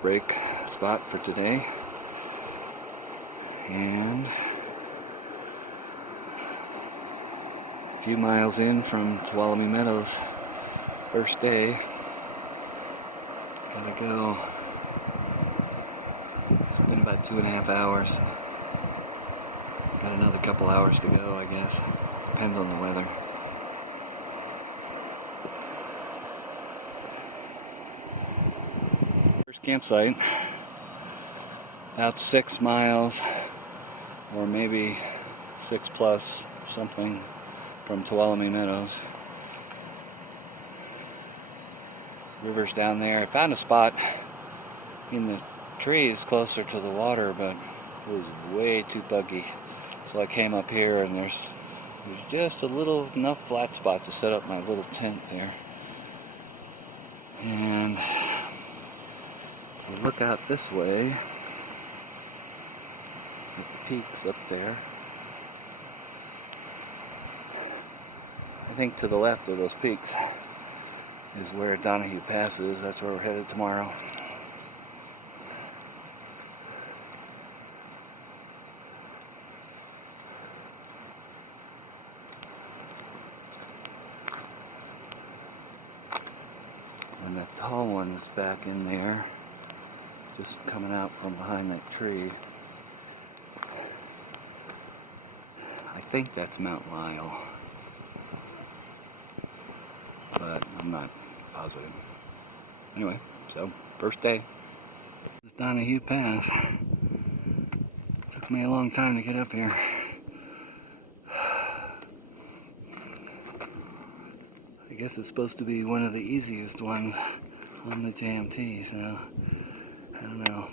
lunch break spot for today, and a few miles in from Tuolumne Meadows. First day. Gotta go. It's been about 2.5 hours. Got another couple hours to go, I guess. Depends on the weather. First campsite, about 6 miles, or maybe 6 plus something from Tuolumne Meadows. River's down there. I found a spot in the trees closer to the water, but it was way too buggy. So I came up here, and there's just a little enough flat spot to set up my little tent there. And we look out this way at the peaks up there. I think to the left of those peaks is where Donahue Pass is. That's where we're headed tomorrow. And the tall one is back in there, just coming out from behind that tree. I think that's Mount Lyell, but I'm not positive. Anyway, so first day. This is Donahue Pass. Took me a long time to get up here. I guess it's supposed to be one of the easiest ones on the JMT, so I don't know.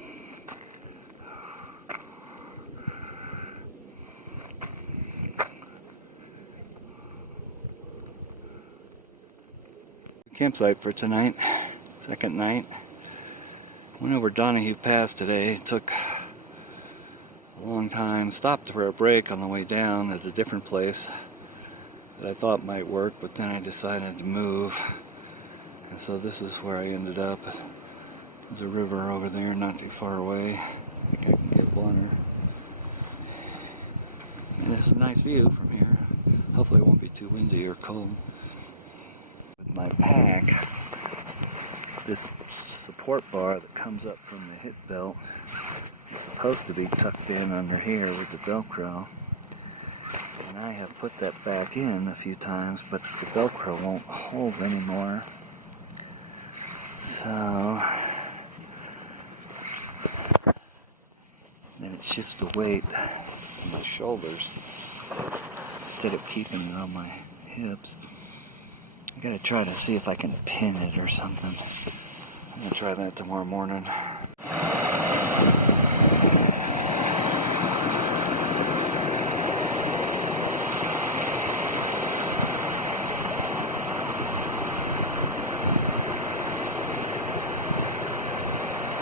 Campsite for tonight, second night. Went over Donahue Pass today. It took a long time. Stopped for a break on the way down at a different place that I thought might work, but then I decided to move. And so this is where I ended up. There's a river over there not too far away. I think I can get one. And this is a nice view from here. Hopefully it won't be too windy or cold. My pack, this support bar that comes up from the hip belt is supposed to be tucked in under here with the Velcro, and I have put that back in a few times, but the Velcro won't hold anymore, so then it shifts the weight to my shoulders instead of keeping it on my hips. I gotta try to see if I can pin it or something. I'm gonna try that tomorrow morning.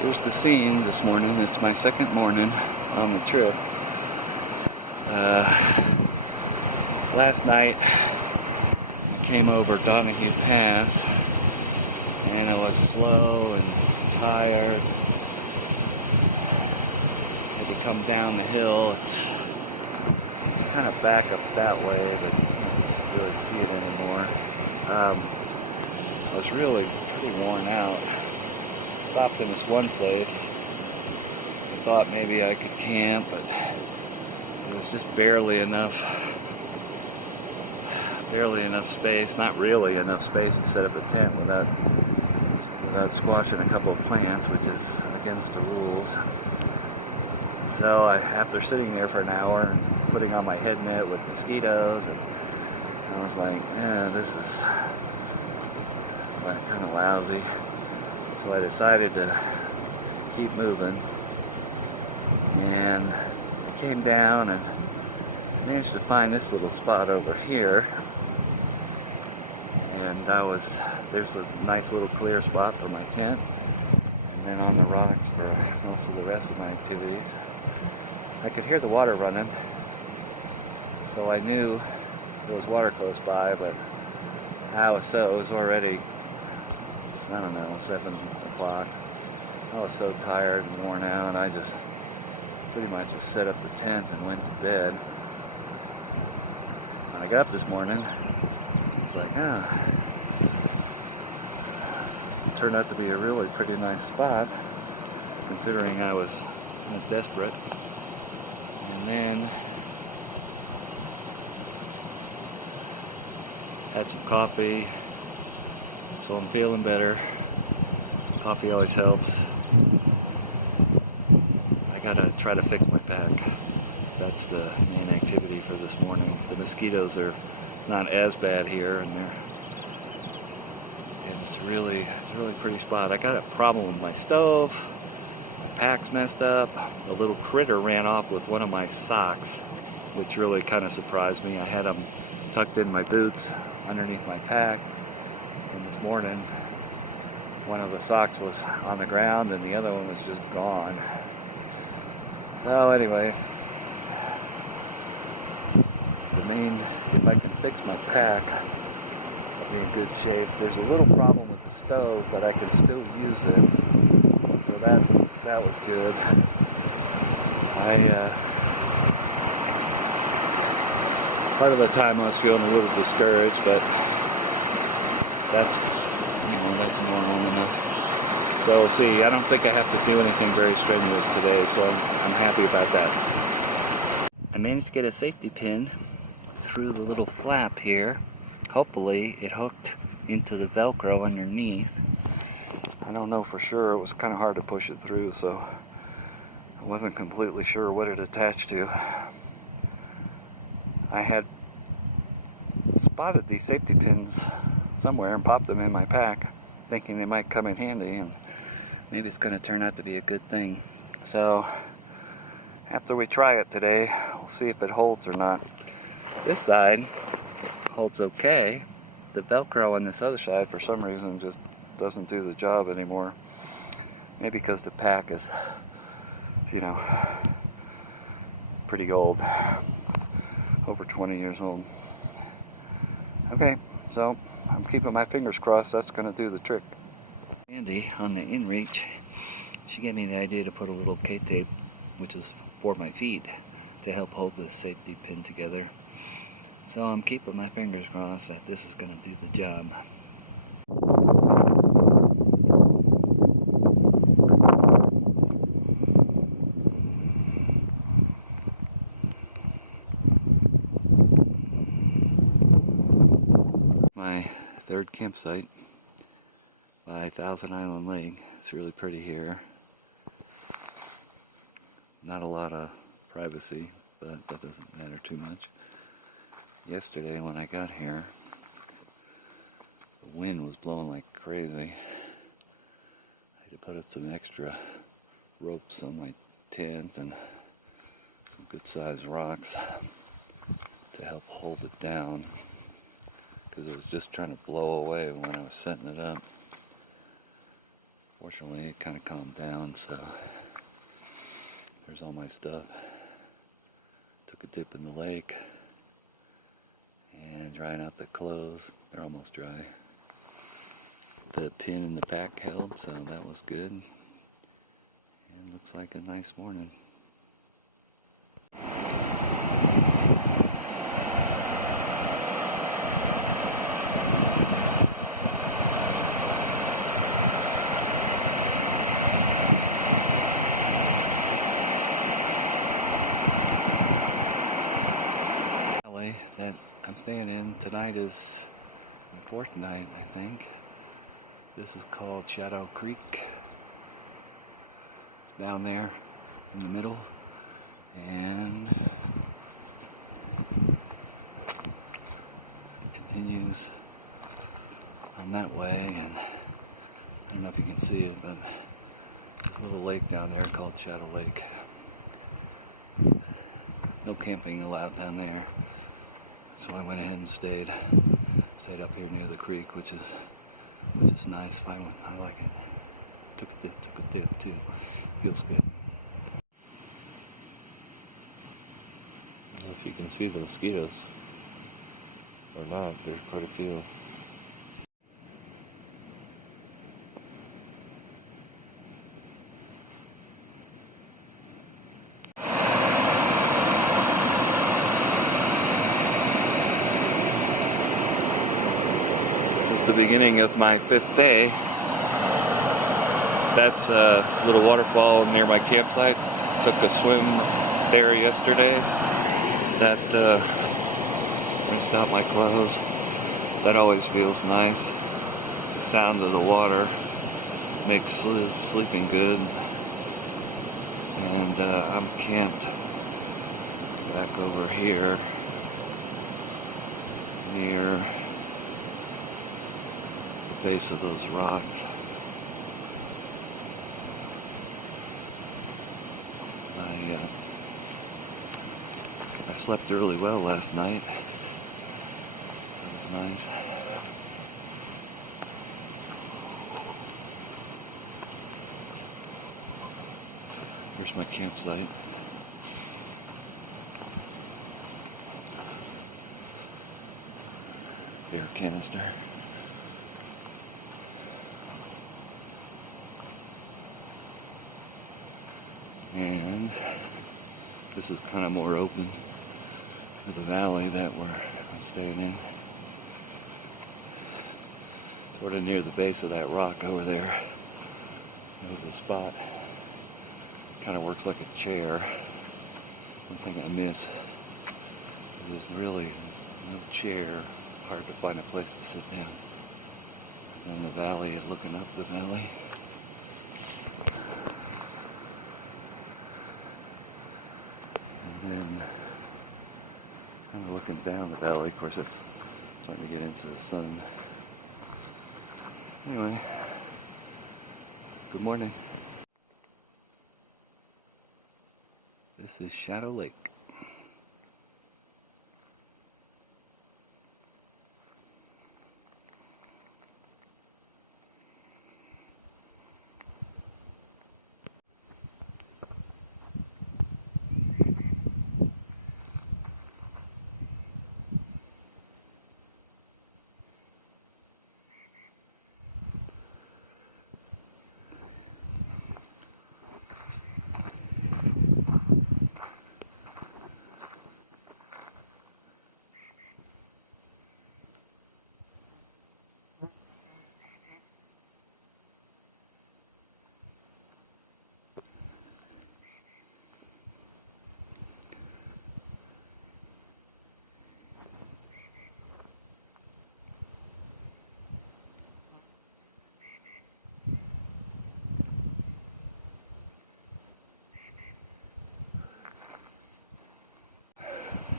Here's the scene this morning. It's my second morning on the trip. Last night came over Donahue Pass, and it was slow and tired. Had to come down the hill. It's kind of back up that way, but you can't really see it anymore. I was really pretty worn out. Stopped in this one place. I thought maybe I could camp, but it was just barely enough space, not really enough space to set up a tent without squashing a couple of plants, which is against the rules. So after sitting there for an hour and putting on my head net with mosquitoes, and I was like, yeah, this is kind of lousy. So I decided to keep moving, and I came down and managed to find this little spot over here. And there's a nice little clear spot for my tent, and then on the rocks for most of the rest of my activities. I could hear the water running, so I knew there was water close by, but how so? It was already, I don't know, 7 o'clock. I was so tired and worn out, I just pretty much just set up the tent and went to bed. When I got up this morning, it's like, it turned out to be a really pretty nice spot, considering I was desperate. And then had some coffee, so I'm feeling better. Coffee always helps. I gotta try to fix my pack. That's the main activity for this morning. The mosquitoes are not as bad here, and it's really pretty spot. I got a problem with my stove. My pack's messed up. A little critter ran off with one of my socks, which really kind of surprised me. I had them tucked in my boots underneath my pack, and this morning one of the socks was on the ground and the other one was just gone. So anyway, if I can fix my pack, I'll be in good shape. There's a little problem with the stove, but I can still use it, so that was good. Part of the time I was feeling a little discouraged, but that's normal enough. So we'll see. I don't think I have to do anything very strenuous today, so I'm happy about that. I managed to get a safety pin through the little flap here. Hopefully it hooked into the Velcro underneath. I don't know for sure. It was kind of hard to push it through, so I wasn't completely sure what it attached to. I had spotted these safety pins somewhere and popped them in my pack, thinking they might come in handy, and maybe it's going to turn out to be a good thing. So after we try it today, we'll see if it holds or not. This side holds okay. The Velcro on this other side, for some reason, just doesn't do the job anymore. Maybe because the pack is, pretty old. Over 20 years old. Okay, so I'm keeping my fingers crossed that's going to do the trick. Andy, on the InReach, she gave me the idea to put a little K-tape, which is for my feet, to help hold this safety pin together. So I'm keeping my fingers crossed that this is going to do the job. My third campsite by Thousand Island Lake. It's really pretty here. Not a lot of privacy, but that doesn't matter too much. Yesterday when I got here, the wind was blowing like crazy. I had to put up some extra ropes on my tent and some good sized rocks to help hold it down, because it was just trying to blow away when I was setting it up. Fortunately, it kind of calmed down, so there's all my stuff. Took a dip in the lake and drying out the clothes. They're almost dry. The pin in the pack held, so that was good. And looks like a nice morning. That I'm staying in tonight is the fourth night, I think. This is called Shadow Creek. It's down there in the middle, and it continues on that way. And I don't know if you can see it, but there's a little lake down there called Shadow Lake. No camping allowed down there. So I went ahead and stayed up here near the creek, which is nice. I like it. Took a dip too. Feels good. I don't know if you can see the mosquitoes or not. There's quite a few. beginning of my 5th day. That's a little waterfall near my campsite. Took a swim there yesterday. That rinsed out my clothes. That always feels nice. The sound of the water makes sleeping good. And I'm camped back over here near the base of those rocks. I slept really well last night. That was nice. Here's my campsite. Beer canister. And this is kind of more open. There's a valley that I'm staying in. Sort of near the base of that rock over there. There's a spot. Kind of works like a chair. One thing I miss is there's really no chair. Hard to find a place to sit down. And then the valley, looking up the valley. And then kind of looking down the valley. Of course, it's starting to get into the sun. Anyway, good morning. This is Shadow Lake.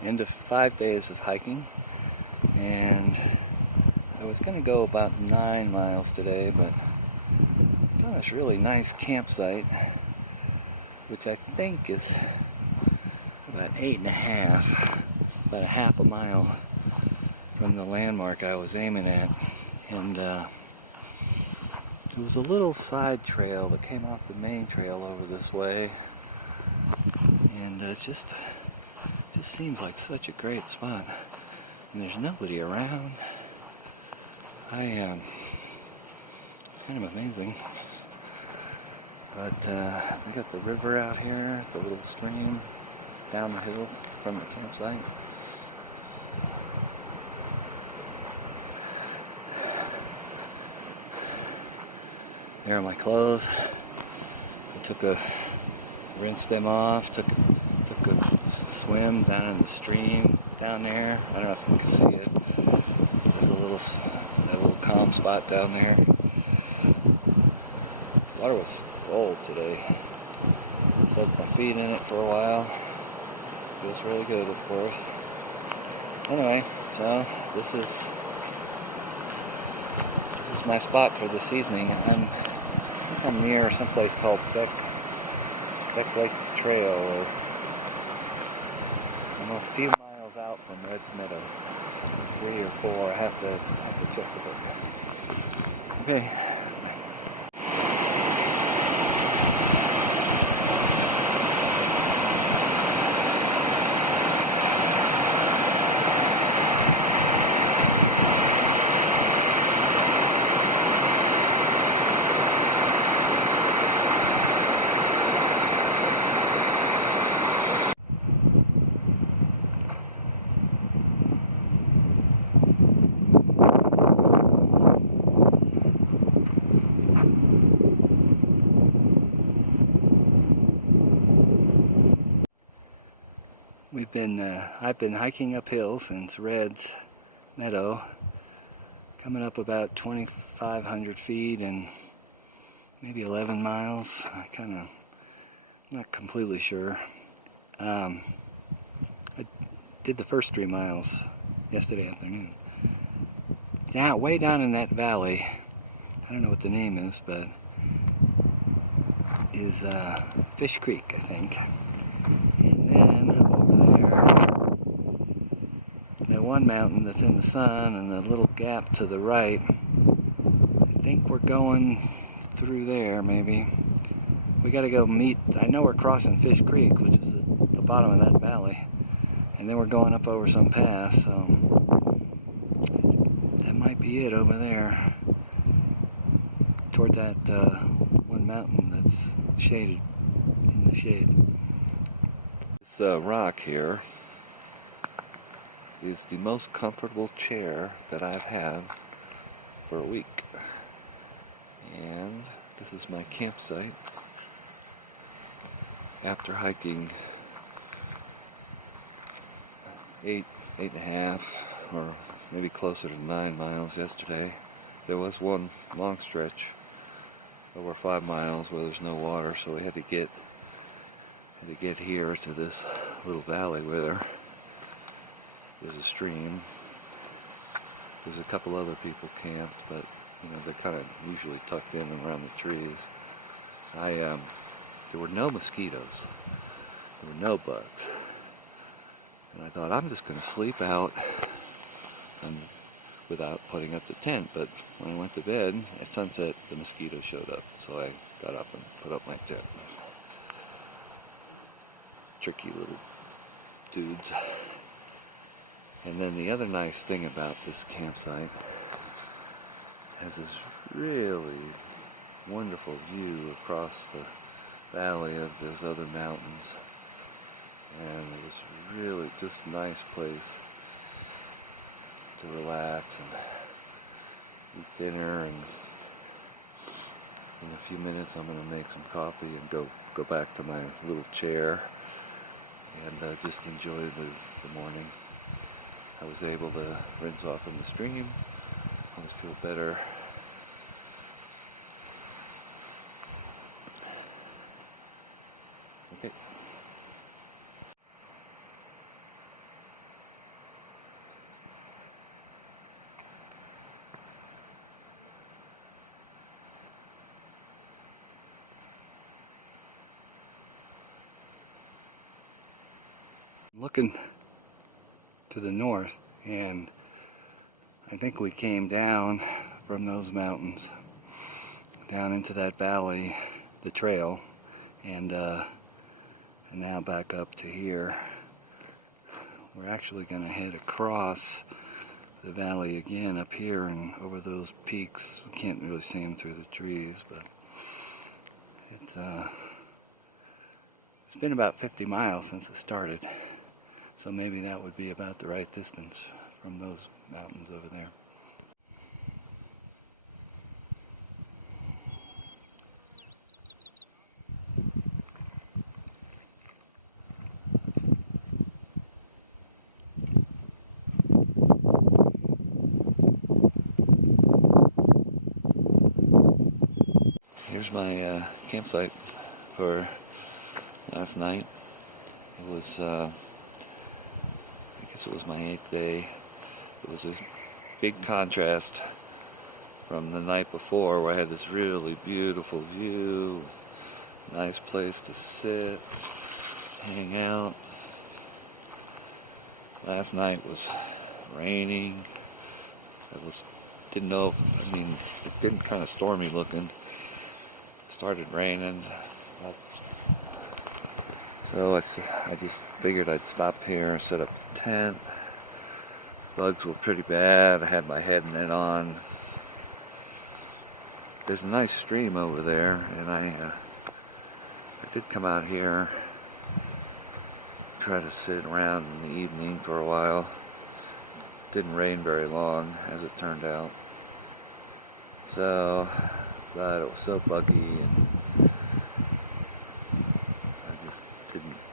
End of 5 days of hiking, and I was going to go about 9 miles today, but I found this really nice campsite, which I think is about 8.5, about a half a mile from the landmark I was aiming at. And there was a little side trail that came off the main trail over this way, and it just seems like such a great spot, and there's nobody around. It's kind of amazing. But we got the river out here, the little stream down the hill from the campsite. There are my clothes. I rinsed them off, took a swim down in the stream down there. I don't know if you can see it. There's that little calm spot down there. The water was cold today. Soaked my feet in it for a while. Feels really good, of course. Anyway, so this is my spot for this evening. I'm near someplace called Beck Lake Trail, or I'm a few miles out from Red's Meadow. 3 or 4. I have to check the book. Okay. I've been hiking uphill since Red's Meadow, coming up about 2,500 feet and maybe 11 miles. Not completely sure. I did the first 3 miles yesterday afternoon. Now, way down in that valley, I don't know what the name is, but is Fish Creek, I think. And then over there, that one mountain that's in the sun and the little gap to the right, I think we're going through there maybe. We gotta go meet, I know we're crossing Fish Creek, which is at the bottom of that valley, and then we're going up over some pass, so that might be it over there, toward that one mountain that's shaded, in the shade. This rock here is the most comfortable chair that I've had for a week, and this is my campsite. After hiking 8.5 or maybe closer to 9 miles yesterday, there was one long stretch over 5 miles where there's no water, so we had to get here to this little valley where there is a stream. There's a couple other people camped, but you know, they're kind of usually tucked in and around the trees. There were no mosquitoes, there were no bugs, and I thought I'm just going to sleep out and without putting up the tent. But when I went to bed at sunset, the mosquitoes showed up, so I got up and put up my tent. Tricky little dudes. And then the other nice thing about this campsite has this really wonderful view across the valley of those other mountains, and it was really just a nice place to relax and eat dinner, and in a few minutes I'm going to make some coffee and go back to my little chair and just enjoy the morning. I was able to rinse off in the stream. I always feel better. Okay. Looking to the north, and I think we came down from those mountains down into that valley, the trail, and now back up to here. We're actually going to head across the valley again up here and over those peaks. We can't really see them through the trees, but it's been about 50 miles since it started, so maybe that would be about the right distance from those mountains over there. Here's my campsite for last night. It was, I guess it was my 8th day. It was a big contrast from the night before, where I had this really beautiful view, nice place to sit, hang out. Last night was raining. Didn't know if, it's been kind of stormy looking. Started raining, so I just figured I'd stop here, set up the tent. Bugs were pretty bad. I had my head net on. There's a nice stream over there, and I did come out here, try to sit around in the evening for a while. Didn't rain very long, as it turned out. But it was so buggy, and I just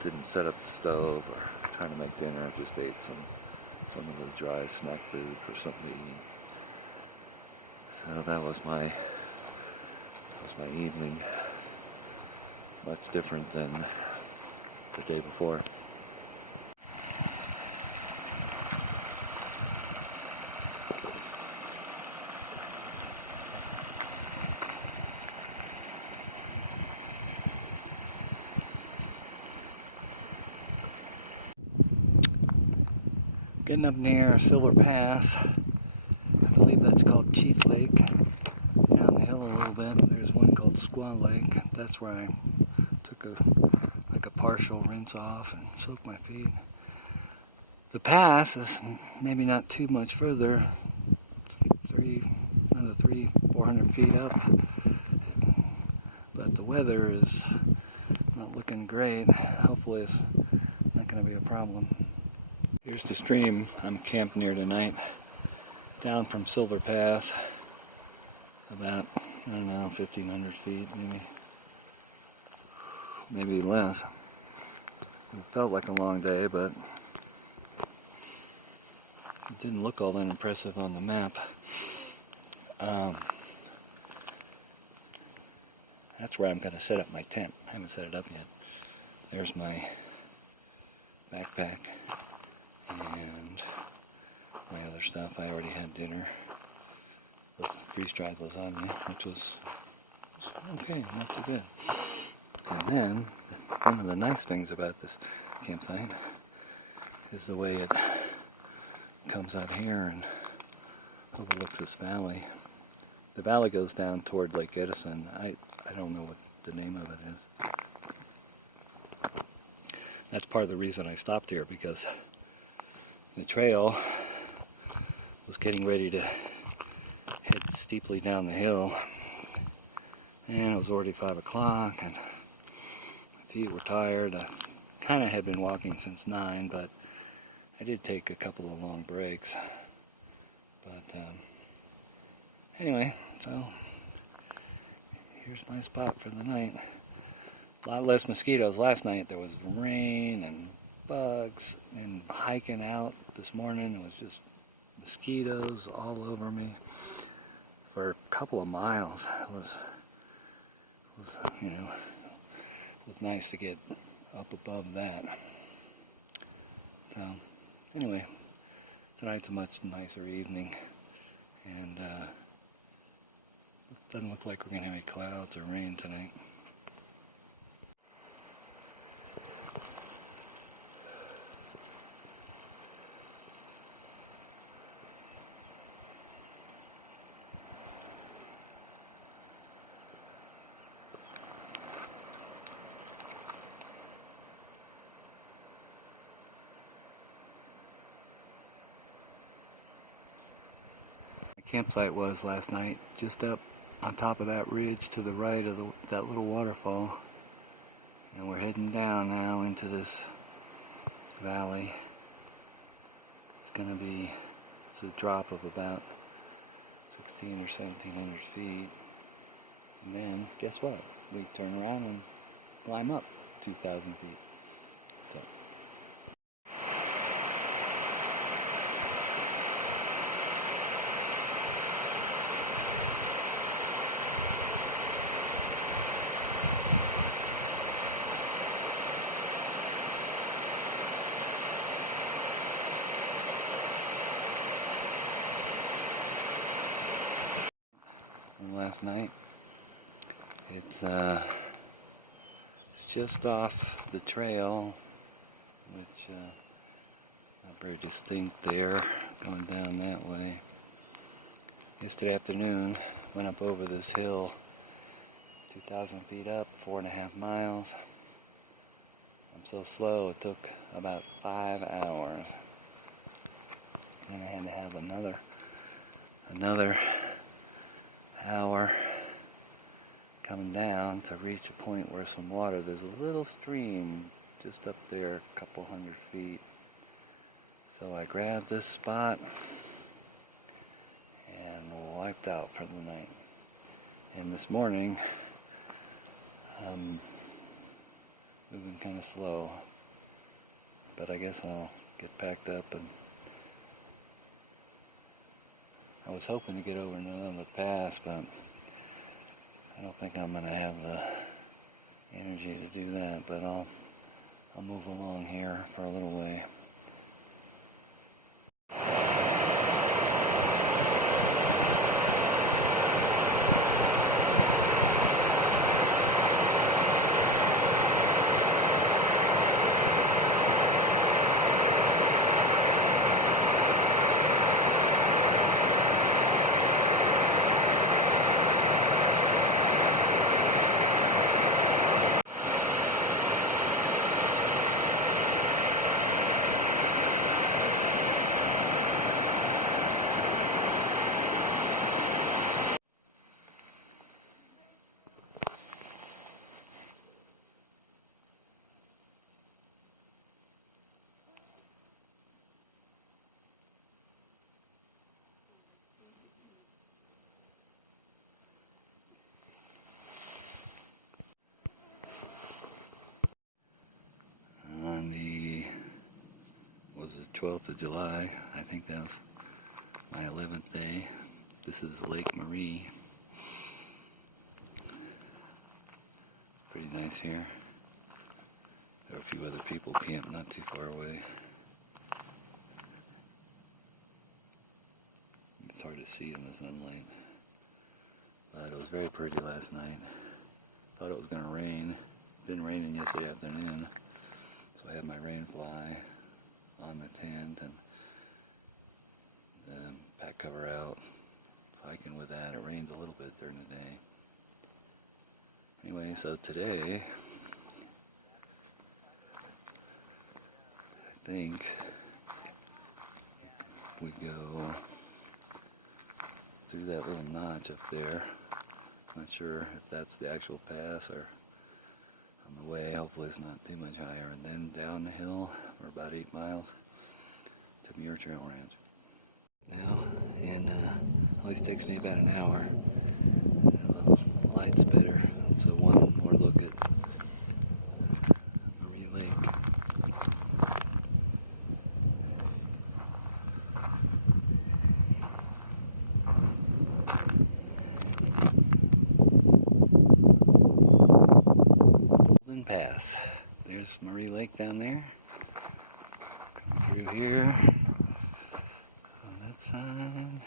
didn't set up the stove or trying to make dinner. I just ate some of the dry snack food for something to eat. So that was my evening. Much different than the day before. Getting up near Silver Pass, I believe that's called Chief Lake. Down the hill a little bit, there's one called Squaw Lake. That's where I took a partial rinse off and soaked my feet. The pass is maybe not too much further, 400 feet up, but the weather is not looking great. Hopefully it's not going to be a problem. Here's the stream I'm camped near tonight, down from Silver Pass, about, I don't know, 1,500 feet maybe less. It felt like a long day, but it didn't look all that impressive on the map. That's where I'm going to set up my tent. I haven't set it up yet. There's my backpack and my other stuff. I already had dinner with freeze-dried lasagna, which was okay, not too good. And then, one of the nice things about this campsite is the way it comes out here and overlooks this valley. The valley goes down toward Lake Edison. I don't know what the name of it is. That's part of the reason I stopped here, because the trail was getting ready to head steeply down the hill, and it was already 5 o'clock and my feet were tired. I kind of had been walking since 9, but I did take a couple of long breaks. But anyway, so here's my spot for the night. A lot less mosquitoes. Last night there was rain and bugs, and hiking out this morning it was just mosquitoes all over me for a couple of miles. It was nice to get up above that. So anyway, tonight's a much nicer evening, and it doesn't look like we're going to have any clouds or rain tonight. Campsite was last night just up on top of that ridge to the right of that little waterfall, and we're heading down now into this valley. It's a drop of about 16 or 1700 feet, and then guess what, we turn around and climb up 2,000 feet. So last night, it's just off the trail, which not very distinct there, going down that way. Yesterday afternoon, went up over this hill, 2,000 feet up, 4.5 miles. I'm so slow, it took about 5 hours. Then I had to have another hour coming down to reach a point where some water. There's a little stream just up there, a couple hundred feet. So I grabbed this spot and wiped out for the night. And this morning, moving kind of slow. but I guess I'll get packed up. And I was hoping to get over another pass, but I don't think I'm going to have the energy to do that, but I'll move along here for a little way. On the 12th of July, I think that was my 11th day. This is Lake Marie. Pretty nice here. There are a few other people camped not too far away. It's hard to see in the sunlight, but it was very pretty last night. Thought it was going to rain. It didn't rain yesterday afternoon, so I had my rain fly on the tent and the pack cover out. So hiking with that, it rained a little bit during the day. Anyway, so today, I think we go through that little notch up there. Not sure if that's the actual pass or on the way. Hopefully it's not too much higher. And then down the hill for about 8 miles to Muir Trail Ranch. Now, and always takes me about an hour. The light's better. So one more look at Marie Lake. Pass. There's Marie Lake down there. Come through here. On that side.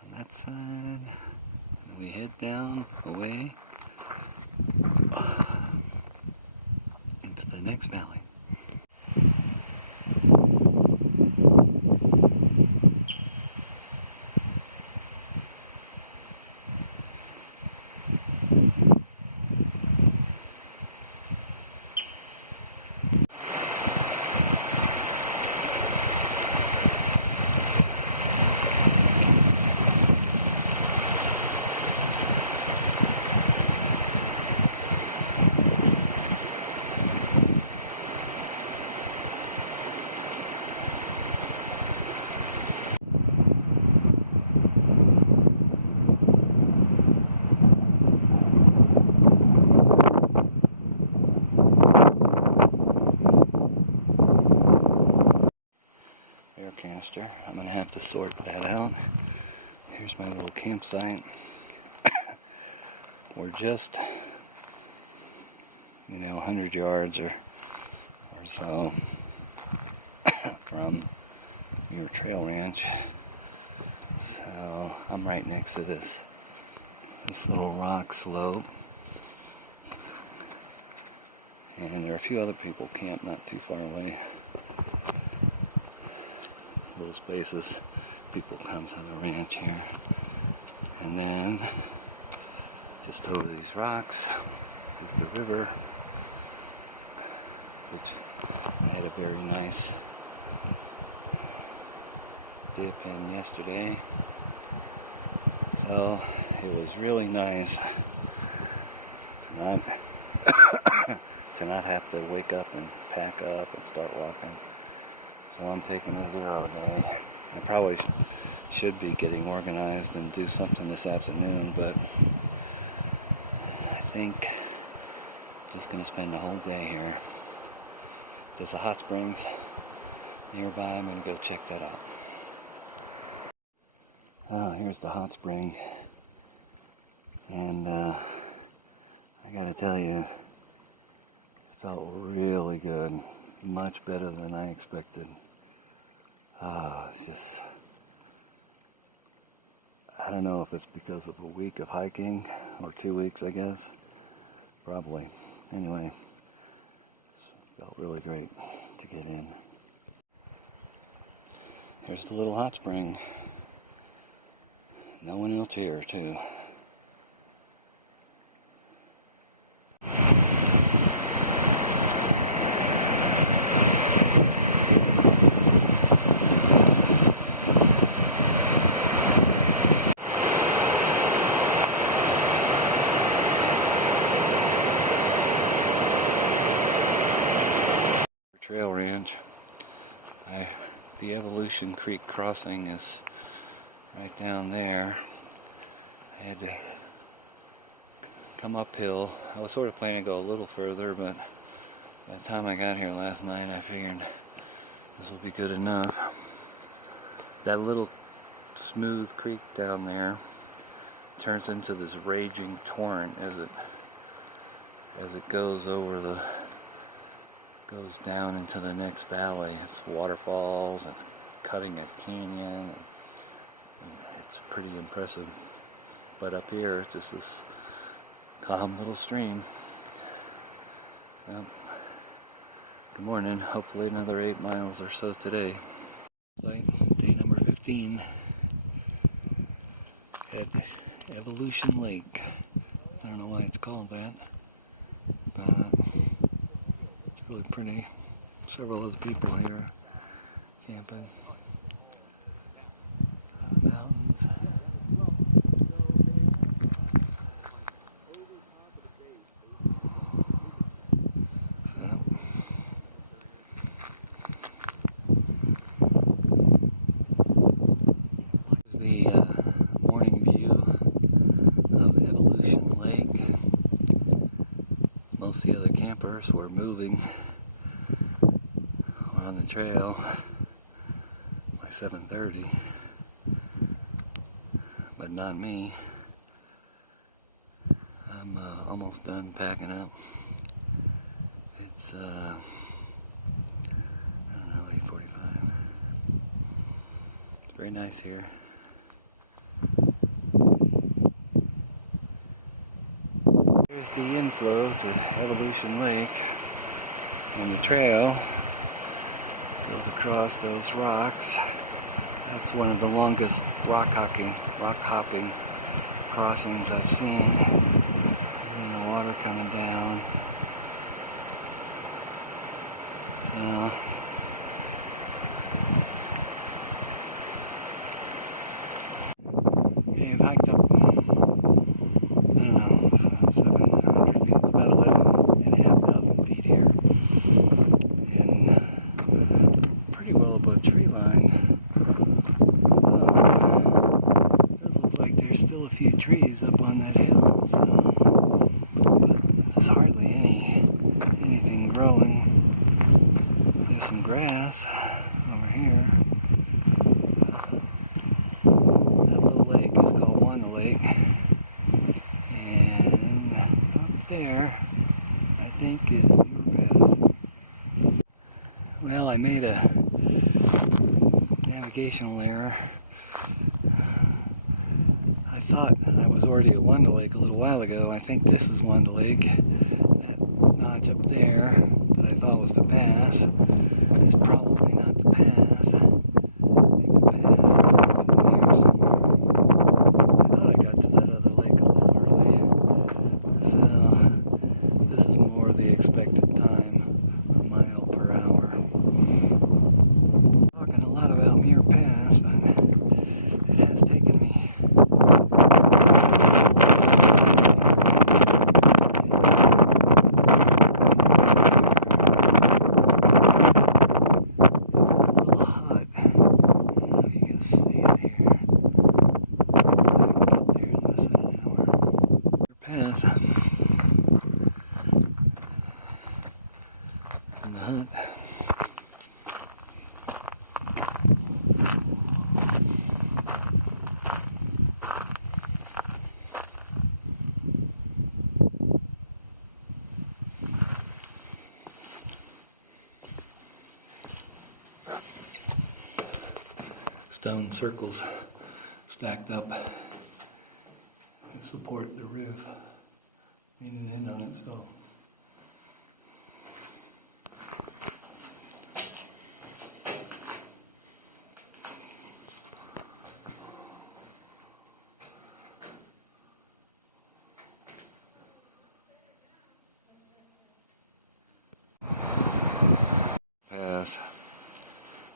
On that side. And we head down away into the next valley. Canister. I'm gonna have to sort that out. Here's my little campsite. We're just, 100 yards or so from Muir Trail Ranch. So I'm right next to this little rock slope, and there are a few other people camped not too far away. Those places people come to the ranch here. And then just over these rocks is the river, which had a very nice dip in yesterday. So it was really nice to not have to wake up and pack up and start walking. So I'm taking a 0 day. I probably should be getting organized and do something this afternoon, but I think I'm just going to spend the whole day here. There's a hot springs nearby. I'm going to go check that out. Here's the hot spring. And I gotta tell you, it felt really good. Much better than I expected. It's just, I don't know if it's because of a week of hiking, or 2 weeks, I guess. Probably. Anyway, it felt really great to get in. Here's the little hot spring. No one else here, too. Trail ranch. The Evolution Creek crossing is right down there. I had to come uphill. I was sort of planning to go a little further, but by the time I got here last night, I figured this will be good enough. That little smooth creek down there turns into this raging torrent as it goes goes down into the next valley. It's waterfalls and cutting a canyon, and it's pretty impressive. But up here, it's just this calm little stream. So, good morning. Hopefully another 8 miles or so today. Day number 15 at Evolution Lake. I don't know why it's called that, but it's really pretty. Several other people here camping. The mountains. So, here's the morning view of Evolution Lake. Most of the other campers were moving on the trail by 7:30, but not me. I'm almost done packing up. It's I don't know, 8:45. It's very nice here. Here's the inflow to Evolution Lake, and the trail goes across those rocks. That's one of the longest rock hopping crossings I've seen. And then the water coming down. So, okay, I've hiked up, I don't know, 700 feet. It's about 11,500 feet here. Pretty well above tree line. It does look like there's still a few trees up on that hill, so, but there's hardly anything growing. There's some grass over here. That little lake is called Mt Whitney, and up there I think is Muir Pass. Well, I made a navigational error. I thought I was already at Wanda Lake a little while ago. I think this is Wanda Lake. That notch up there that I thought was the pass is probably not the pass. I think the pass is up in there somewhere. I thought I got to that other lake a little early. So this is more the expected time, a mile per hour. Talking a lot about Muir Pass, but it has taken me. Pass and the hut. stone circles stacked up to support the roof, leaning in on it still.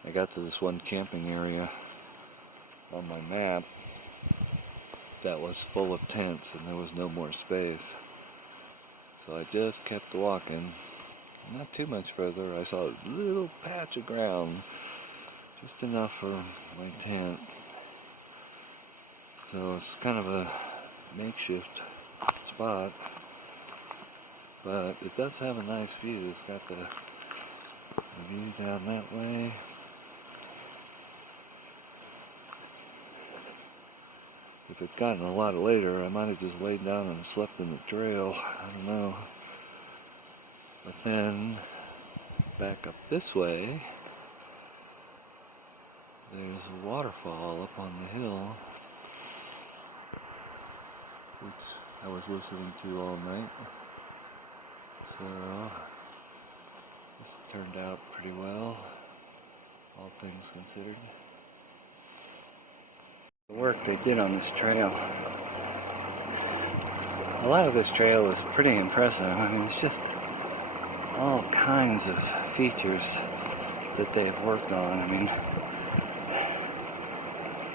I got to this one camping area on my map that was full of tents and there was no more space. So I just kept walking. Not too much further, I saw a little patch of ground, just enough for my tent. So it's kind of a makeshift spot, but it does have a nice view. It's got the view down that way. If it had gotten a lot later, I might have just laid down and slept in the trail. I don't know. But then, back up this way, there's a waterfall up on the hill, which I was listening to all night. So, this turned out pretty well, all things considered. The work they did on this trail. A lot of this trail is pretty impressive. I mean, it's just all kinds of features that they've worked on. I mean,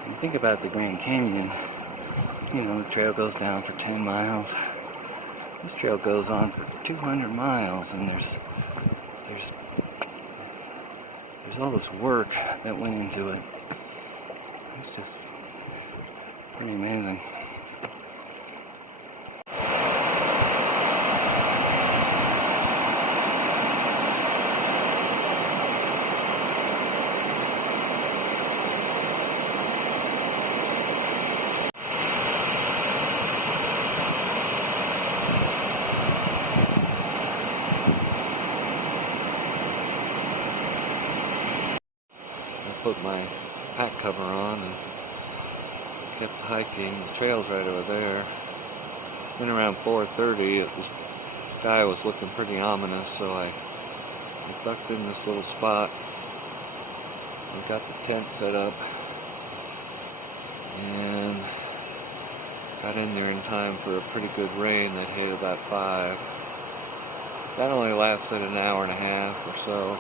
you think about the Grand Canyon, you know, the trail goes down for 10 miles. This trail goes on for 200 miles, and there's all this work that went into it. It's just pretty amazing. Put my pack cover on and kept hiking. The trail's right over there. Then around 4:30, the sky was looking pretty ominous, so I ducked in this little spot and got the tent set up and got in there in time for a pretty good rain that hit about 5. That only lasted an hour and a half or so.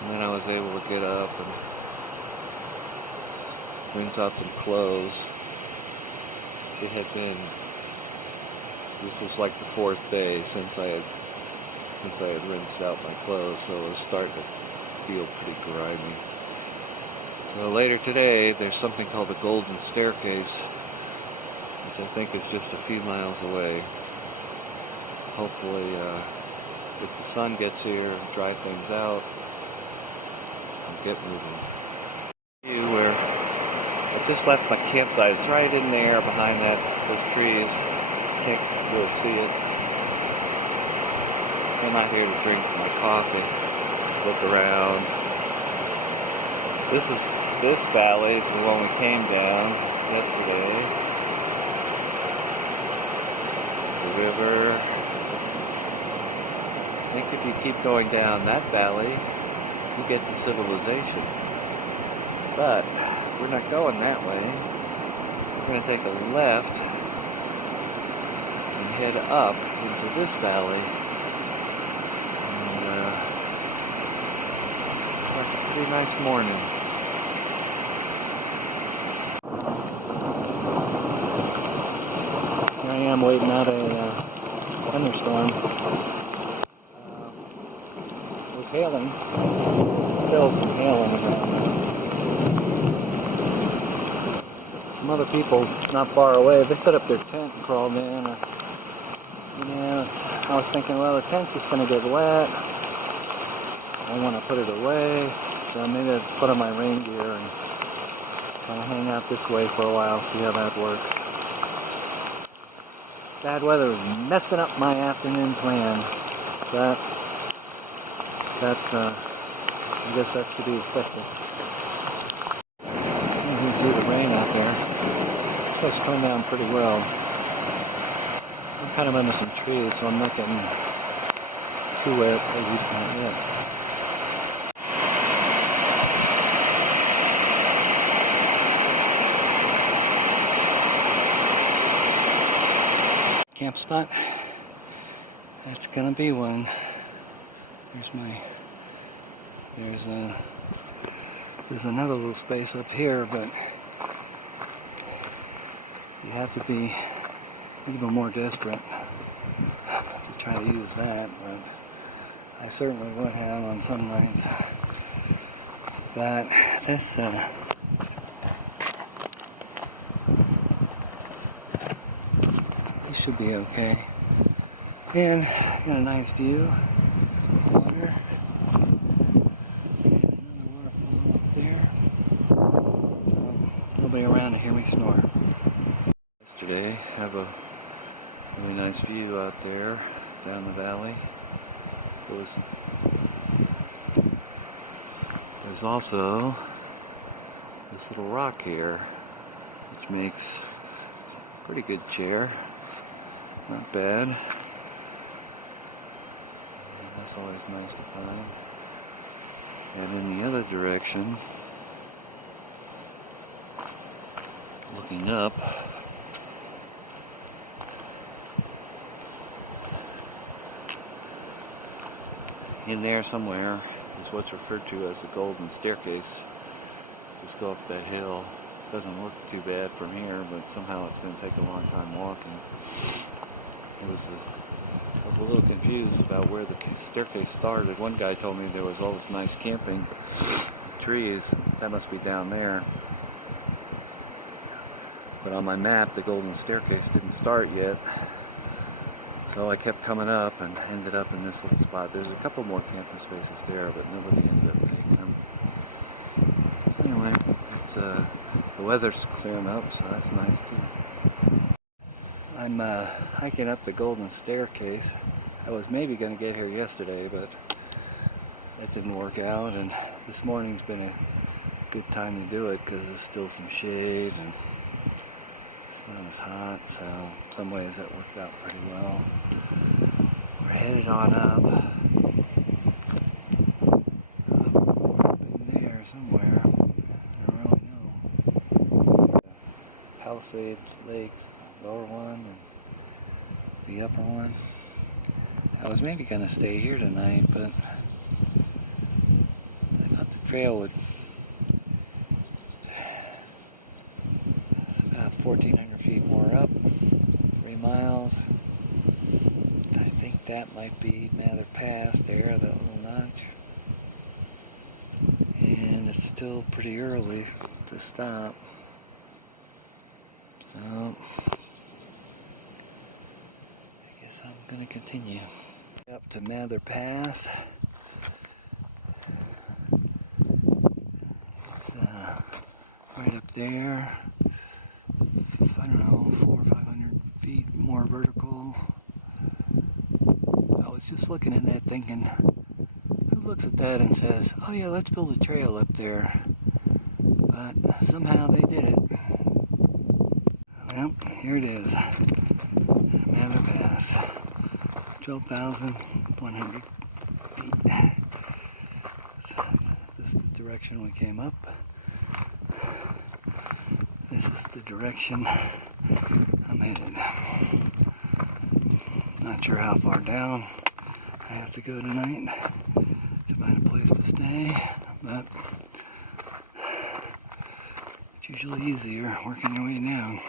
And then I was able to get up and rinse out some clothes. This was like the 4th day since I had rinsed out my clothes, so it was starting to feel pretty grimy. So later today, there's something called the Golden Staircase, which I think is just a few miles away. Hopefully, if the sun gets here and dry things out, get moving. Where I just left my campsite. It's right in there behind those trees. Can't really see it. I'm out here to drink my coffee, look around. This valley is the one we came down yesterday. The river. I think if you keep going down that valley, you get to civilization. But we're not going that way. We're going to take a left and head up into this valley. And it's like a pretty nice morning. Here I am waiting out a thunderstorm. It was hailing. Still some hailing around now. Some other people not far away, they set up their tent and crawled in. I was thinking, well, the tent's just going to get wet. I want to put it away, so maybe I'll just put on my rain gear and kind of hang out this way for a while, see how that works. Bad weather is messing up my afternoon plan. I guess that's to be expected. see the rain out there. Looks like it's coming down pretty well. I'm kind of under some trees, so I'm not getting too wet, at least not yet. Camp spot. That's gonna be one. There's another little space up here, but you have to be a little more desperate to try to use that, but I certainly would have on some nights. But this should be okay. And got a nice view of water. And another waterfall up there. So nobody around to hear me snore. Yesterday, have a really nice view out there down the valley. There's also this little rock here, which makes a pretty good chair. Not bad. That's always nice to find. And in the other direction, looking up, in there somewhere is what's referred to as the Golden Staircase. Just go up that hill. Doesn't look too bad from here, but somehow it's going to take a long time walking. I was a little confused about where the staircase started. One guy told me there was all this nice camping trees. That must be down there. But on my map, the Golden Staircase didn't start yet. So I kept coming up and ended up in this little spot. There's a couple more camping spaces there, but nobody ended up taking them. Anyway, the weather's clearing up, so that's nice too. I'm hiking up the Golden Staircase. I was maybe going to get here yesterday, but that didn't work out, and this morning's been a good time to do it because there's still some shade and it's not as hot, so in some ways that worked out pretty well. We're headed on up in there somewhere. I don't really know. Palisade Lakes, the lower one and the upper one. I was maybe going to stay here tonight, but I thought the trail would. It's about 1,400 feet more up, 3 miles. I think that might be Mather Pass there, that little notch. And it's still pretty early to stop. So I guess I'm going to continue. Up to Mather Pass. It's right up there. I don't know, 400 or 500 feet more vertical. I was just looking at that thinking, who looks at that and says, oh yeah, let's build a trail up there. But somehow they did it. Well, here it is. Mather Pass. 12,100 feet. So this is the direction we came up. This is the direction I'm headed. Not sure how far down I have to go tonight to find a place to stay, but it's usually easier working your way down.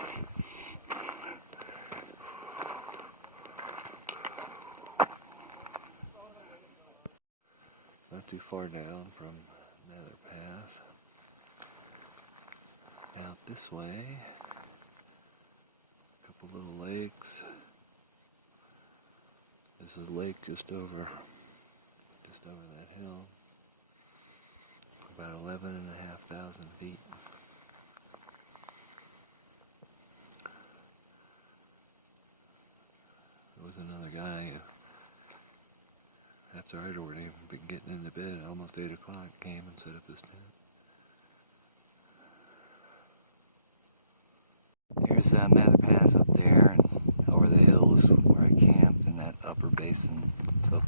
Not too far down from Mather Pass. Out this way, a couple little lakes. There's a lake just over that hill, about 11,500 feet. There was another guy, after I'd already been getting into bed, almost 8 o'clock, came and set up his tent. Here's another pass up there, and over the hills where I camped in that upper basin. So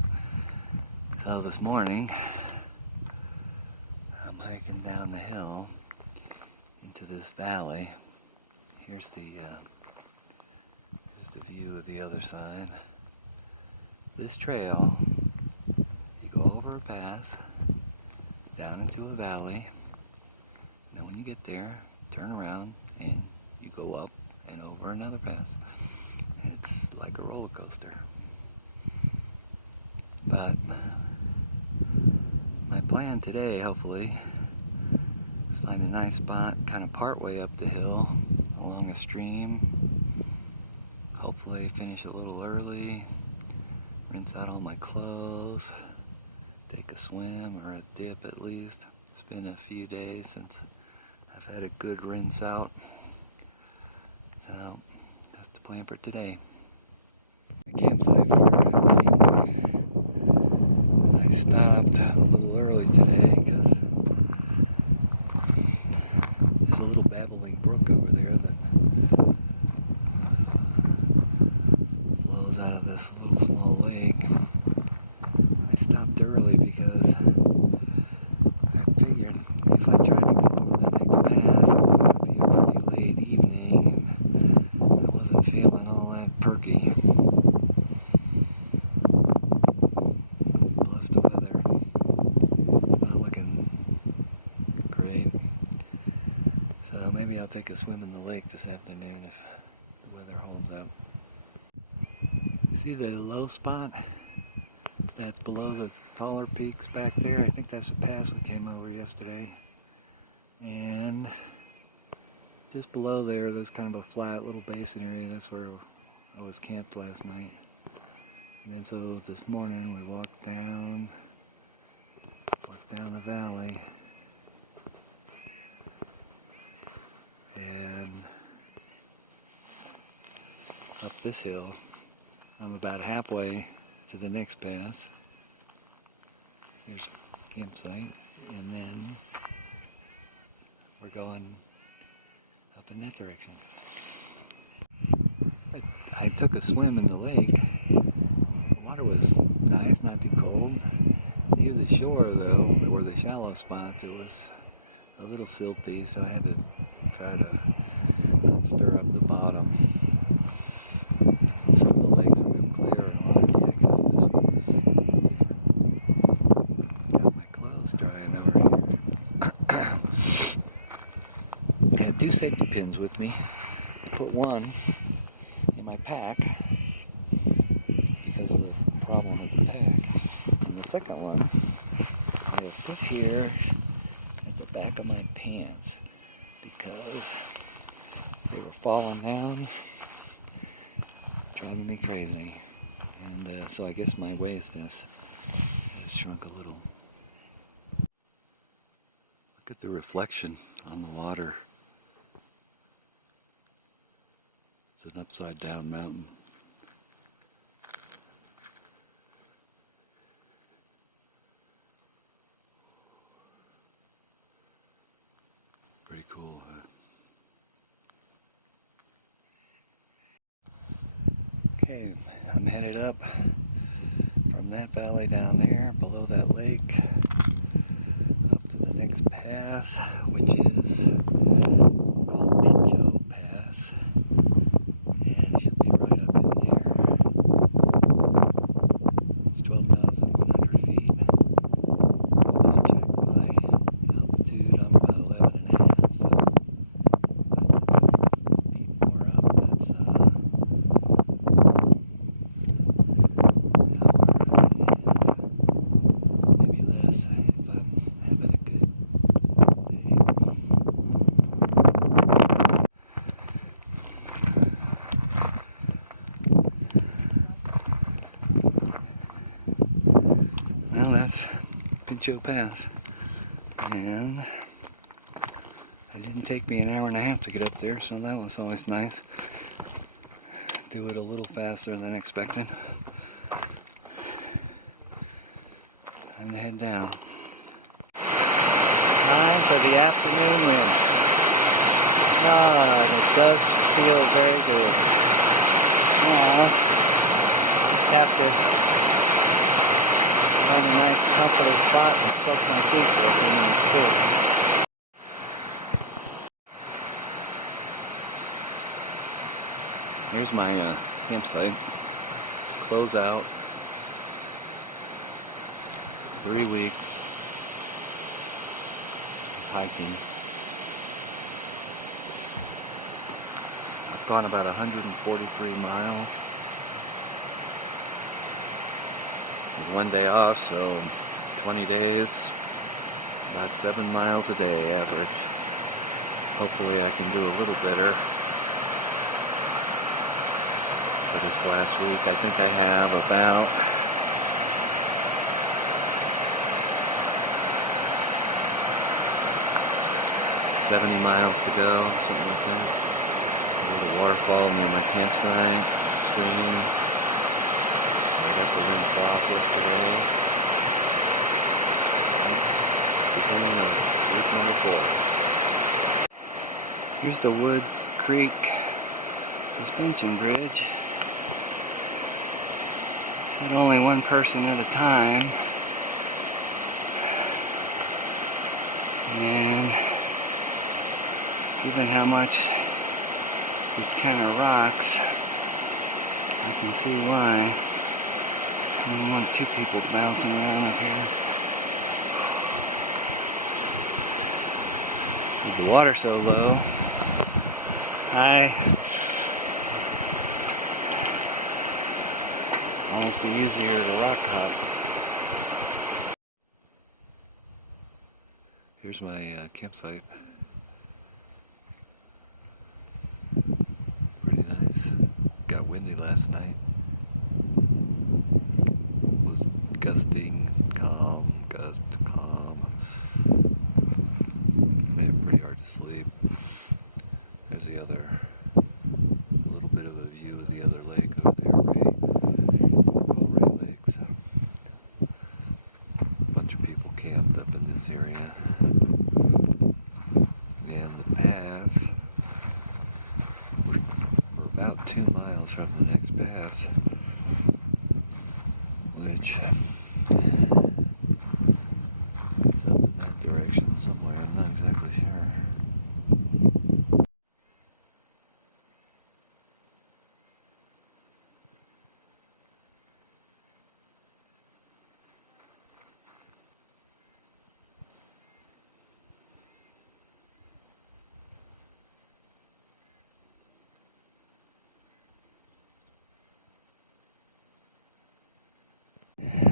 this morning, I'm hiking down the hill into this valley. Here's the view of the other side. This trail, you go over a pass, down into a valley, and then when you get there, turn around and you go up and over another pass. It's like a roller coaster. But my plan today, hopefully, is find a nice spot kind of part way up the hill along a stream. Hopefully finish a little early, rinse out all my clothes, take a swim or a dip at least. It's been a few days since I've had a good rinse out. So that's the plan for today. My campsite for this evening. I stopped a little early today because there's a little babbling brook over there that flows out of this little small lake. I stopped early because I figured if I tried to go over the next pass, it was going to be a pretty late evening and I wasn't feeling all that perky. Plus the weather is not looking great. So maybe I'll take a swim in the lake this afternoon if the weather holds up. You see the low spot that's below the taller peaks back there? I think that's the pass we came over yesterday. And just below there, there's kind of a flat little basin area. That's where I was camped last night. And then so this morning we walked down the valley. And up this hill. I'm about halfway to the next pass. Here's a campsite, and then we're going up in that direction. I took a swim in the lake. The water was nice, not too cold. Near the shore though, or the shallow spots, it was a little silty, so I had to try to not stir up the bottom. Some of the lakes are real clear and rocky. I guess this one is different. Got my clothes drying over here. I had 2 safety pins with me. I put one in my pack because of the problem with the pack. And the second one I have put here at the back of my pants because they were falling down, driving me crazy, and so I guess my waist has shrunk a little. Look at the reflection on the water. It's an upside down mountain. Pretty cool, huh? Okay, I'm headed up from that valley down there, below that lake, up to the next pass, which is called Mt Pass, and it should be right up in there. It's 12,100 feet. I just checked my altitude. I'm about 11.5, so that's 600 feet more up. That's an hour and maybe less if I'm having a good day. Well, that's Mt Pass, and it didn't take me an hour and a half to get up there, so that was always nice. Do it a little faster than expected. Time to head down. Time for the afternoon rinse. Ah, the dust feel very good. Now, just have to find a nice comfortable spot and soak my feet for a few minutes too. Here's my campsite. Close out. 3 weeks hiking. I've gone about 143 miles. With 1 day off, so 20 days, about 7 miles a day average. Hopefully I can do a little better for this last week. I think I have about 70 miles to go, something like that. There's a waterfall near my campsite, stream. I got the rinse off yesterday. Beginning of week number 4. Here's the Woods Creek suspension bridge. It's only one person at a time. And given how much it kind of rocks, I can see why. I don't want 2 people bouncing around up here. With the water so low, almost be easier to rock hop. Here's my campsite. Pretty nice. Got windy last night. It was gusting, calm, gust, calm. Made it pretty hard to sleep. There's the other, little bit of a view of the other lake over there, Ray Lakes. A bunch of people camped up in this area. And the pass, we're about 2 miles from the next pass, which is up in that direction somewhere, I'm not exactly sure.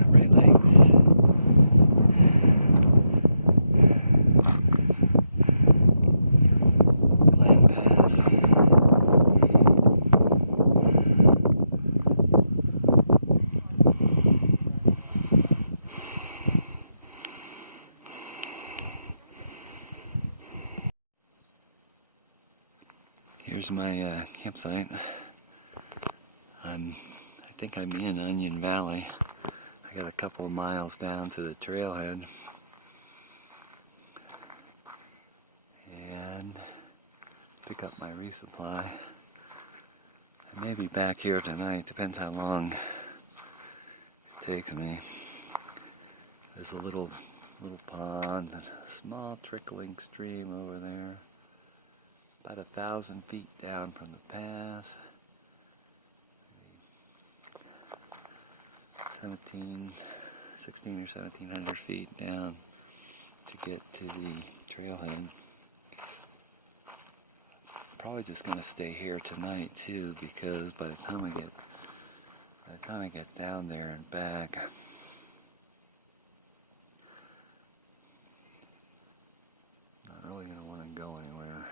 Ray Lakes. Glen Pass. Here's my campsite. I think I'm in Onion Valley. I got a couple of miles down to the trailhead. And pick up my resupply. I may be back here tonight, depends how long it takes me. There's a little pond, and a small trickling stream over there. About 1,000 feet down from the pass. 16 or 1,700 feet down to get to the trailhead. Probably just gonna stay here tonight too, because by the time I get down there and back, not really gonna want to go anywhere.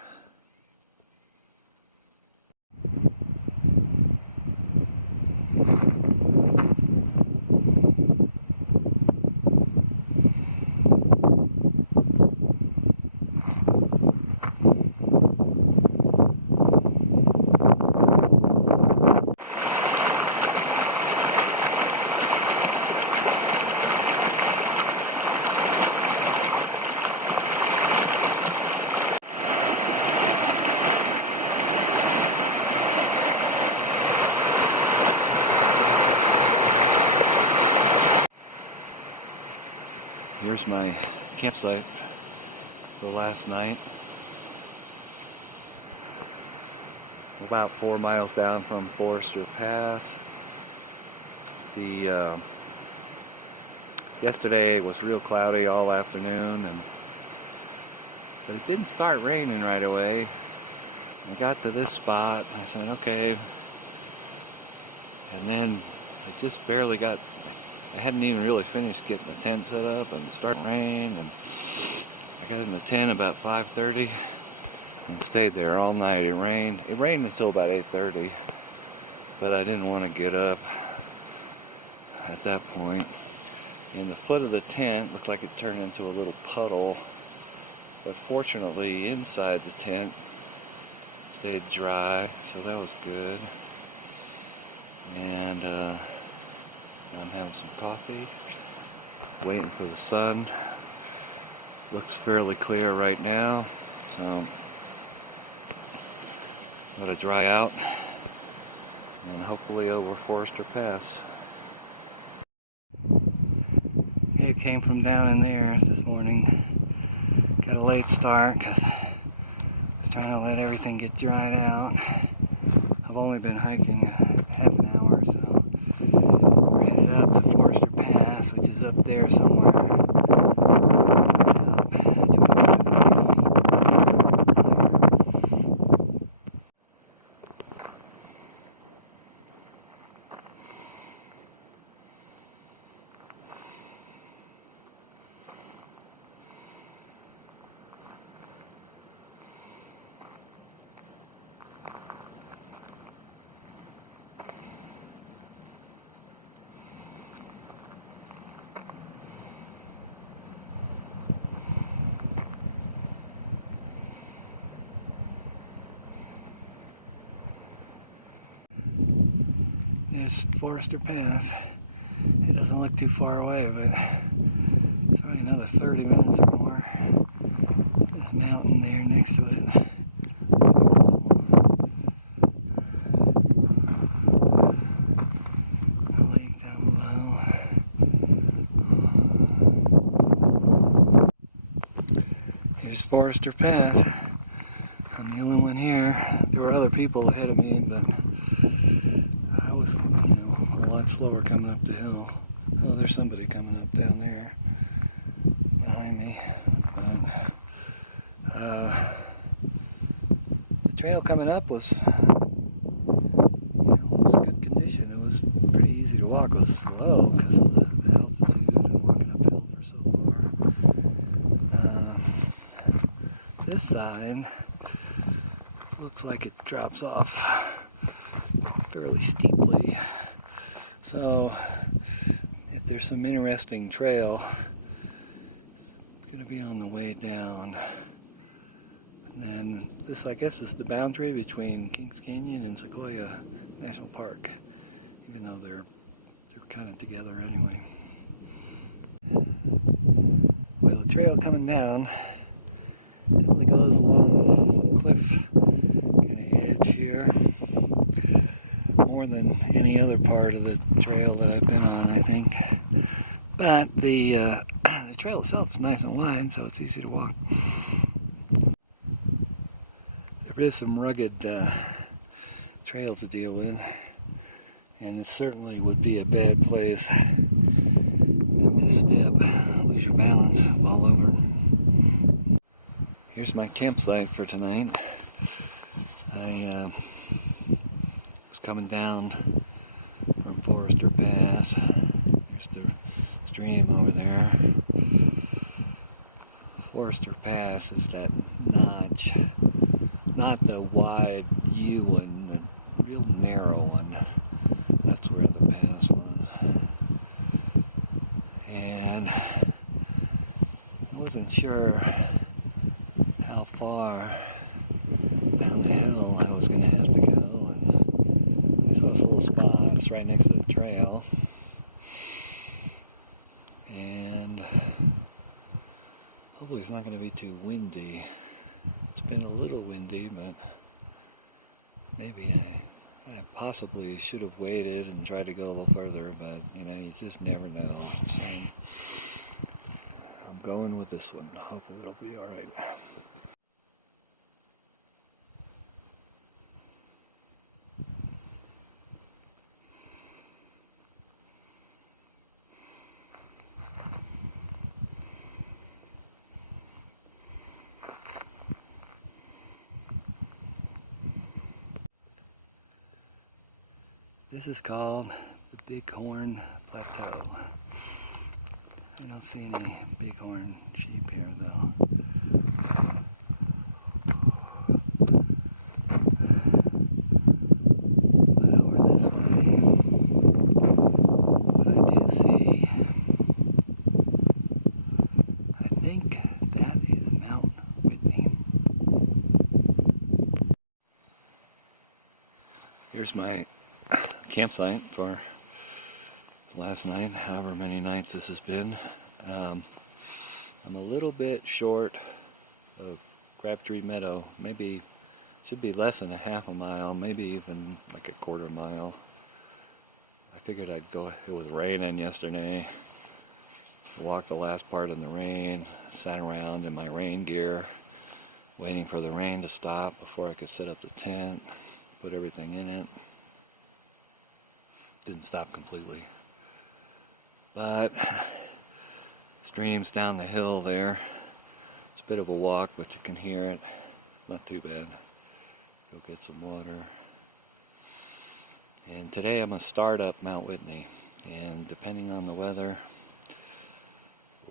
Here's my campsite for last night. We're about 4 miles down from Forester Pass. Yesterday it was real cloudy all afternoon, but it didn't start raining right away. I got to this spot and I said, okay, and then it just barely got. I hadn't even really finished getting the tent set up and it started to rain, and I got in the tent about 5:30 and stayed there all night. It rained until about 8:30, but I didn't want to get up at that point. And the foot of the tent looked like it turned into a little puddle, but fortunately inside the tent stayed dry, so that was good. And I'm having some coffee, waiting for the sun. Looks fairly clear right now, so let it dry out and hopefully over Forester Pass. It came from down in there this morning. Got a late start because I was trying to let everything get dried out. I've only been hiking a half an hour or so. We're headed up to Forester Pass, which is up there somewhere. About 2,500 feet. There's Forester Pass. It doesn't look too far away, but it's probably another 30 minutes or more. This mountain there next to it. It's really cool. A lake down below. Here's Forester Pass. I'm the only one here. There were other people ahead of me, but I was, a lot slower coming up the hill. Oh, there's somebody coming up down there behind me. But the trail coming up was, was good condition. It was pretty easy to walk. It was slow because of the altitude and walking uphill for so far. This side looks like it drops off fairly steeply. So if there's some interesting trail, it's going to be on the way down. And then this, I guess, is the boundary between Kings Canyon and Sequoia National Park, even though they're kind of together anyway. Well, the trail coming down definitely goes along some cliff kind of edge here, more than any other part of the trail that I've been on, I think. But the trail itself is nice and wide, so it's easy to walk. There is some rugged trail to deal with, and it certainly would be a bad place to misstep, lose your balance, fall over. Here's my campsite for tonight. I was coming down from Forester Pass. There's the stream over there. Forester Pass is that notch, not the wide U one, the real narrow one. That's where the pass was. And I wasn't sure how far down the hill I was going to have to go, and I saw this little spot. It's right next to the trail, and hopefully it's not going to be too windy. It's been a little windy, but maybe I possibly should have waited and tried to go a little further, but you just never know. So I'm going with this one. Hopefully it'll be alright. This is called the Bighorn Plateau. I don't see any bighorn sheep here though. But over this way, what I do see, I think that is Mt Whitney. Here's my campsite for last night, however many nights this has been. I'm a little bit short of Crabtree Meadow. Maybe should be less than a half a mile, maybe even like a quarter mile. I figured I'd go. It was raining yesterday. Walked the last part in the rain, sat around in my rain gear, waiting for the rain to stop before I could set up the tent, put everything in it. Didn't stop completely, but streams down the hill there. It's a bit of a walk, but you can hear it. Not too bad. Go get some water. And today I'm going to start up Mt Whitney, and depending on the weather,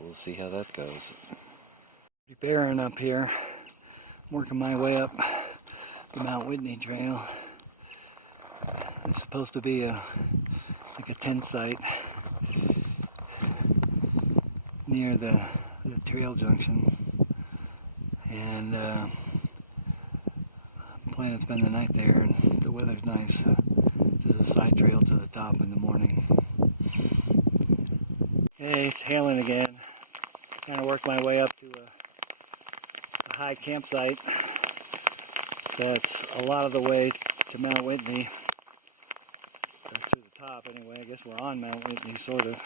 we'll see how that goes. Pretty barren up here. I'm working my way up the Mt Whitney trail. It's supposed to be like a tent site near the trail junction, and I'm planning to spend the night there, and the weather's nice. There's a side trail to the top in the morning. Hey, it's hailing again. Kind of worked my way up to a high campsite that's a lot of the way to Mt Whitney. To the top anyway. I guess we're on Mt Whitney, sort of.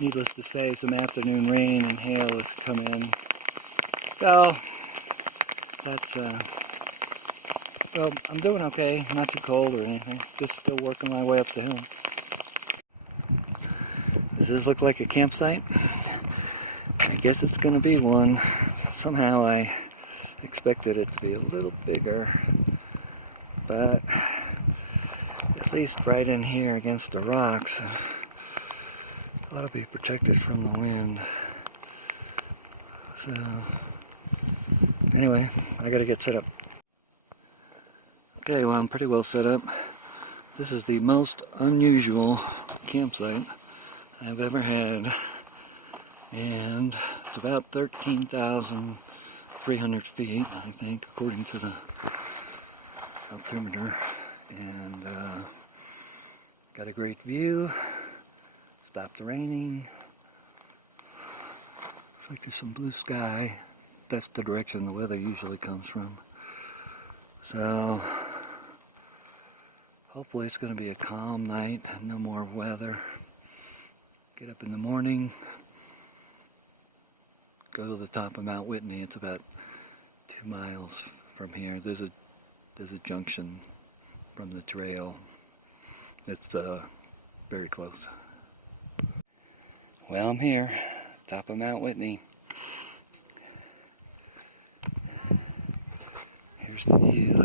Needless to say, some afternoon rain and hail has come in. So, that's, well, I'm doing okay. Not too cold or anything. Just still working my way up the hill. Does this look like a campsite? I guess it's going to be one. Somehow I expected it to be a little bigger, but at least right in here against the rocks, ought to be protected from the wind. So, anyway, I gotta get set up. Okay, well, I'm pretty well set up. This is the most unusual campsite I've ever had, and it's about 13,300 feet, I think, according to the altimeter, and got a great view. Stopped raining. Looks like there's some blue sky. That's the direction the weather usually comes from. So hopefully it's going to be a calm night and no more weather. Get up in the morning, go to the top of Mt Whitney. It's about 2 miles from here. There's a junction from the trail. It's very close. Well, I'm here, top of Mt Whitney. Here's the view.